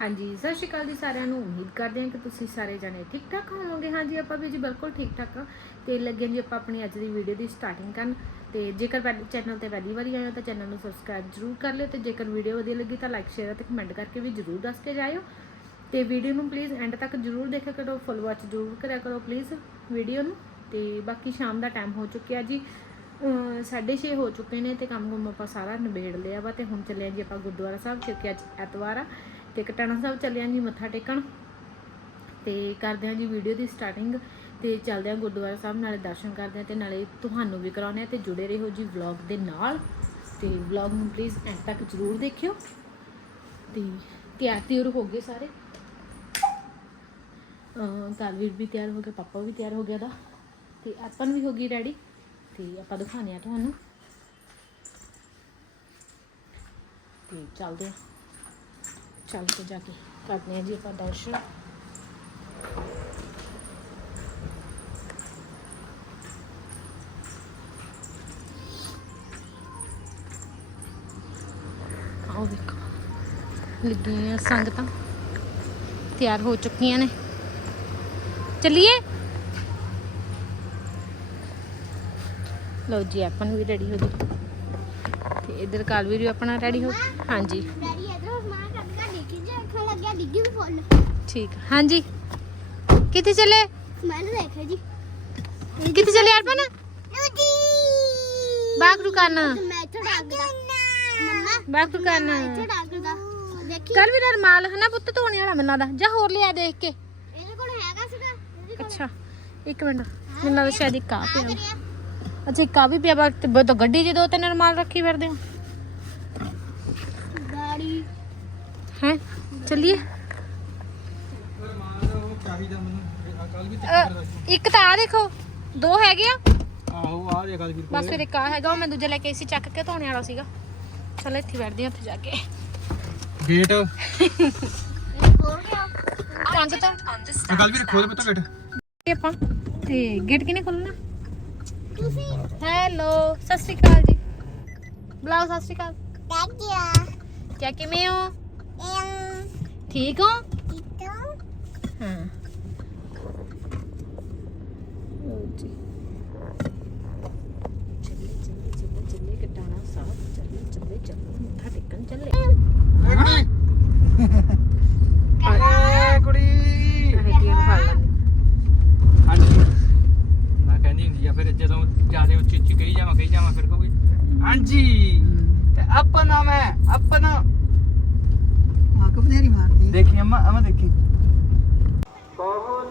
ਹਾਂਜੀ, ਸਤਿ ਸ਼੍ਰੀ ਅਕਾਲ ਜੀ ਸਾਰਿਆਂ ਨੂੰ। ਉਮੀਦ ਕਰਦੇ ਹਾਂ ਕਿ ਤੁਸੀਂ ਸਾਰੇ ਜਣੇ ਠੀਕ ਠਾਕ ਹੋਵੋਗੇ। ਹਾਂਜੀ, ਆਪਾਂ ਵੀ ਜੀ ਬਿਲਕੁਲ ਠੀਕ ਠਾਕ ਹਾਂ ਤੇ ਲੱਗੇ ਜੀ ਆਪਾਂ ਆਪਣੀ ਅੱਜ ਦੀ ਵੀਡੀਓ ਦੀ ਸਟਾਰਟਿੰਗ ਕਰਨ। ਤੇ ਜੇਕਰ ਚੈਨਲ ਤੇ ਪਹਿਲੀ ਵਾਰੀ ਆਏ ਹੋ ਤਾਂ ਚੈਨਲ ਨੂੰ ਸਬਸਕ੍ਰਾਈਬ ਜ਼ਰੂਰ ਕਰ ਲਿਓ। ਤੇ ਜੇਕਰ ਵੀਡੀਓ ਵਧੀਆ ਲੱਗੀ ਤਾਂ ਲਾਈਕ ਸ਼ੇਅਰ ਤੇ ਕਮੈਂਟ ਕਰਕੇ ਵੀ ਜ਼ਰੂਰ ਦੱਸ ਕੇ ਜਾਇਓ। ਤੇ ਵੀਡੀਓ ਨੂੰ ਪਲੀਜ਼ ਐਂਡ ਤੱਕ ਜ਼ਰੂਰ ਦੇਖਿਆ ਕਰੋ। ਫੁੱਲ ਵਾਚ ਜ਼ਰੂਰ ਕਰਿਆ ਕਰੋ ਪਲੀਜ਼ ਵੀਡੀਓ ਨੂੰ। ਤੇ ਬਾਕੀ ਸ਼ਾਮ ਦਾ ਟਾਈਮ ਹੋ ਚੁੱਕਿਆ ਜੀ। ਅਹ ਸਾਢੇ ਛੇ ਹੋ ਚੁੱਕੇ ਨੇ ਤੇ ਕੰਮ ਗੁੰਮ ਆਪਾਂ ਸਾਰਾ ਨਿਬੇੜ ਲਿਆ ਵਾ। ਤੇ ਹੁਣ ਚੱਲੇ ਜੀ ਆਪਾਂ ਗੁਰਦੁਆਰਾ ਸਾਹਿਬ, ਕਿਉਂਕਿ ਅੱਜ ਐਤਵਾਰ ਆ। ਤੇ ਕਟਾਣਾ ਸਾਹਿਬ ਚੱਲਿਆ ਜੀ ਮੱਥਾ ਟੇਕਣ ਤੇ ਕਰਦੇ ਹਾਂ ਜੀ ਵੀਡੀਓ ਦੀ ਸਟਾਰਟਿੰਗ ਤੇ ਚੱਲਦੇ ਹਾਂ ਗੁਰਦੁਆਰਾ ਸਾਹਿਬ, ਨਾਲੇ ਦਰਸ਼ਨ ਕਰਦੇ ਹਾਂ ਤੇ ਨਾਲੇ ਤੁਹਾਨੂੰ ਵੀ ਕਰਾਉਣੇ ਆ ਤੇ ਜੁੜੇ ਰਹੋ ਜੀ ਵਲੌਗ ਦੇ ਨਾਲ ਤੇ ਵਲੌਗ ਨੂੰ ਪਲੀਜ਼ ਐਂਡ ਤੱਕ ਜ਼ਰੂਰ ਦੇਖਿਓ ਤੇ ਤਿਆਰ ਤਿਉਰ ਹੋ ਗਏ ਸਾਰੇ। ਅਹ ਵੀ ਤਿਆਰ ਹੋ ਗਿਆ, ਪਾਪਾ ਵੀ ਤਿਆਰ ਹੋ ਗਿਆ ਦਾ ਤੇ ਅਰਪਨ ਵੀ ਹੋ ਗਈ ਰੈਡੀ ਤੇ ਆਪਾਂ ਦਿਖਾਣੇ ਆ ਤੁਹਾਨੂੰ। ਤੇ ਚੱਲਦੇ ਆ। ਚੱਲ ਕੇ ਜਾ ਕੇ ਕਰਦੇ ਆ ਜੀ ਆਪਾਂ ਦਰਸ਼ਨ। ਆਓ ਦੇਖੋ ਲੱਗੀਆਂ ਸੰਗਤਾਂ, ਤਿਆਰ ਹੋ ਚੁੱਕੀਆਂ ਨੇ। ਚੱਲੀਏ? ਲਓ ਜੀ, ਆਪਾਂ ਨੂੰ ਵੀ ਰੈਡੀ ਹੋ ਗਏ ਤੇ ਇਧਰ ਕਾਲਵੀਰ ਵੀ ਆਪਣਾ ਰੈਡੀ ਹੋ ਹਾਂਜੀ ਡੈਡੀ ਇਧਰੋਂ ਸਮਾਨ ਕੱਢ ਕੇ ਡਿੱਗੀ ਜੇ ਅੱਖਾਂ ਲੱਗਿਆ ਡਿੱਗੀ ਵੀ ਫੁੱਲ ਠੀਕ। ਹਾਂਜੀ। ਕਿੱਥੇ ਚੱਲੇ? ਸਮੈਲ ਦੇਖੋ ਜੀ। ਕਿੱਥੇ ਚੱਲੇ ਅਰਪਨ? ਨੂਜੀ ਬਾਗਰੂ ਕਰਨ ਮੈਂ ਇੱਥੇ ਡਾਗਦਾ ਮੰਮਾ ਬਾਗਰੂ ਕਰਨ ਇੱਥੇ ਡਾਗਦਾ ਦੇਖੀ। ਕਰ ਵੀ ਰਮਾਲ ਹਨਾ ਪੁੱਤ? ਧੋਣੇ ਵਾਲਾ ਮੈਨੂੰ ਲੱਗਦਾ। ਜਾਂ ਹੋਰ ਲਿਆ ਦੇਖ ਕੇ। ਇਹਦੇ ਕੋਲ ਹੈਗਾ ਸੀਗਾ। ਅੱਛਾ। ਇੱਕ ਮਿੰਟ। ਮੈਨੂੰ ਲੱਗਦਾ ਸ਼ਾਇਦ ਇੱਕ ਆ ਪਿਆ। ਅੱਛਾ ਇੱਕ ਆ ਵੀ ਪਿਆ। ਬਾਕ ਤੇ ਤਾਂ ਗੱਡੀ 'ਚ ਦੋ ਤਿੰਨ ਰਮਾਲ ਰੱਖੀ ਫਿਰਦੇ ਹੋ। ਗਾੜੀ। ਹੈ? ਚੱਲੀਏ। ਚਾਹੀਦਾ ਮੈਨੂੰ ਕੱਲ ਵੀ ਅ, ਇੱਕ ਤਾਂ ਆ ਦੇਖੋ ਦੋ ਹੈਗੇ ਆ। ਆਹੋ ਆ ਜੇ ਗੱਲ ਵੀਰ ਬਸ ਫਿਰ ਇੱਕ ਆ ਹੈਗਾ ਉਹ ਮੈਂ ਦੂਜਾ ਲੈ ਕੇ ਸੀ ਚੱਕ ਕੇ ਧੋਣੇ ਵਾਲਾ ਸੀਗਾ। ਚਲ ਇੱਥੇ ਬੈਠਦੇ ਹਾਂ ਉੱਥੇ ਜਾ ਕੇ। ਗੇਟ। ਇਹ ਖੋਲ ਗਿਆ ਕੰਗ ਤਾਂ। ਇਹ ਗੱਲ ਵੀਰ ਖੋਲ ਪੁੱਤ ਗੇਟ। ਤੇ ਆਪਾਂ ਤੇ ਗੇਟ ਕਿਨੇ ਖੋਲਣਾ? ਤੁਸੀਂ ਹੈਲੋ ਸਤਿ ਸ਼੍ਰੀ ਅਕਾਲ ਜੀ। ਬੁਲਾਓ ਸਤਿ ਸ਼੍ਰੀ ਅਕਾਲ। ਕਿਆ ਕਿਵੇਂ ਹੋ? ਐਮ ਠੀਕ ਹੋ? ਇਤੋਂ ਹਾਂ। ਦੇਖੀ ਅੰਮਾ ਅੰਮਾ ਦੇਖੀ ਕਹੋ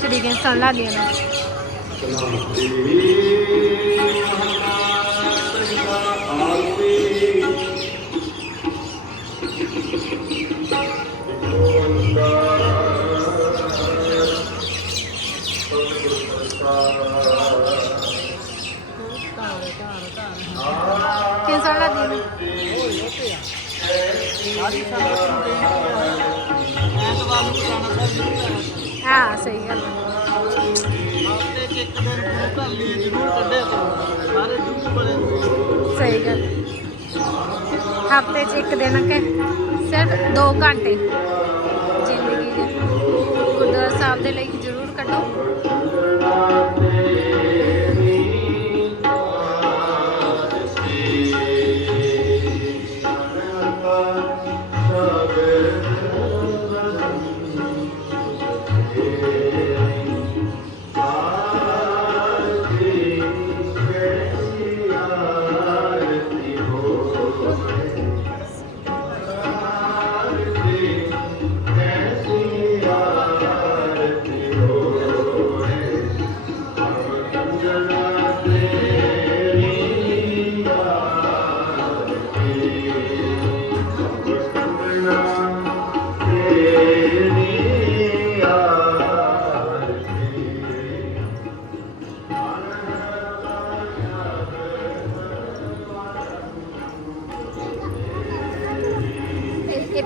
ਚੜੀ ਗਏ ਸੌਣ ਲੱਗ ਗਏ ਨਾ ਕਿੰਨ ਸੌਣ ਲੱਗ ਗਏ ਨੇ ਐਤਵਾਰ ਨੂੰ ਪੁਰਾਣਾ ਸਾਹਿਬ ਜ਼ਰੂਰ ਆਇਆ ਹਾਂ, ਸਹੀ ਗੱਲ ਹਫ਼ਤੇ ਚ ਇੱਕ ਦਿਨ ਗੁਰੂ ਘਰ ਲਈ ਜ਼ਰੂਰ ਕੱਢਿਆ ਕਰੋ ਸਾਰੇ ਜੁਗੂ ਬੜੇ ਸਹੀ ਗੱਲ ਹਫ਼ਤੇ 'ਚ ਇੱਕ ਦਿਨ ਕੇ ਸਿਰਫ 2 ਘੰਟੇ ਜ਼ਿੰਦਗੀ ਦੇ। ਗੁਰਦੁਆਰਾ ਸਾਹਿਬ ਦੇ ਲਈ ਜ਼ਰੂਰ ਕੱਢੋ।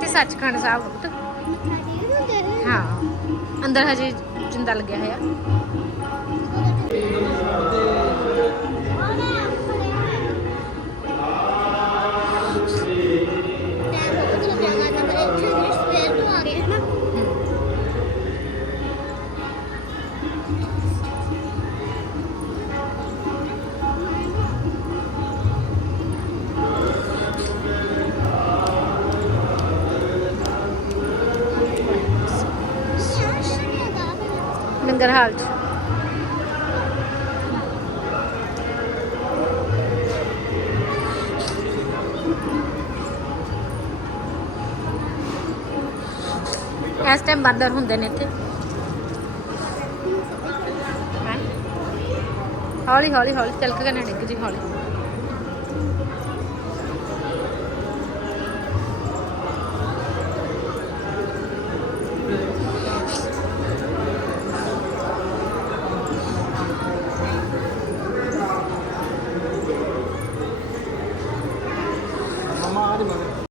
ਸੱਚਖੰਡ ਸਾਹਿਬ ਪੁੱਤ। ਹਾਂ। ਅੰਦਰ ਹਜੇ ਜਿੰਦਾ ਲੱਗਿਆ ਹੋਇਆ। ਲੰਗਰ ਚ। ਇਸ ਟਾਈਮ ਬਾਂਦਰ ਹੁੰਦੇ ਨੇ ਇੱਥੇ। ਹੌਲੀ ਹੌਲੀ ਹੌਲੀ ਚਲਕ ਕੇ ਨਾ ਡਿੱਗ ਜੀ ਹੌਲੀ।